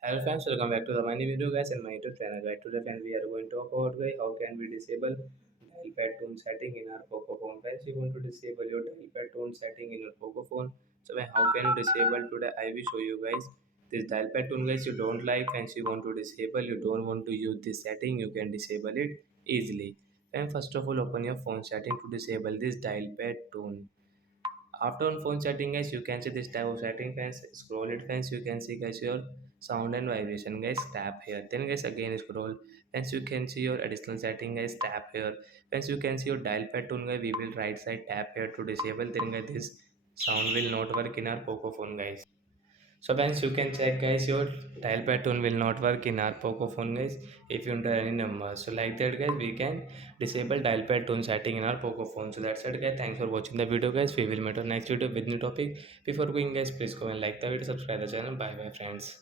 Hello friends, welcome back to the my new video guys and my YouTube channel. Right today friends we are going to talk about guys how can we disable dialpad tone setting in our Poco phone. Friends, you want to disable your dialpad tone setting in your Poco phone. So how can you disable today? I will show you guys this dialpad tone guys you don't like and you want to disable. You don't want to use this setting. You can disable it easily. And first of all, open your phone setting to disable this dialpad tone. After on phone setting guys, you can see this type of setting guys. Scroll it guys, you can see guys your sound and vibration guys. Tap here. Then guys again scroll. Once you can see your additional setting guys. Tap here. Once you can see your dial pad tone guys, we will right side tap here to disable. Then guys this sound will not work in our Poco phone guys. So friends, you can check guys your dial pad tone will not work in our Poco phone guys if you enter any number. So like that guys, we can disable dial pad tone setting in our Poco phone. So that's it guys. Thanks for watching the video guys. We will meet on next video with new topic. Before going guys, please go and like the video, subscribe the channel. Bye bye friends.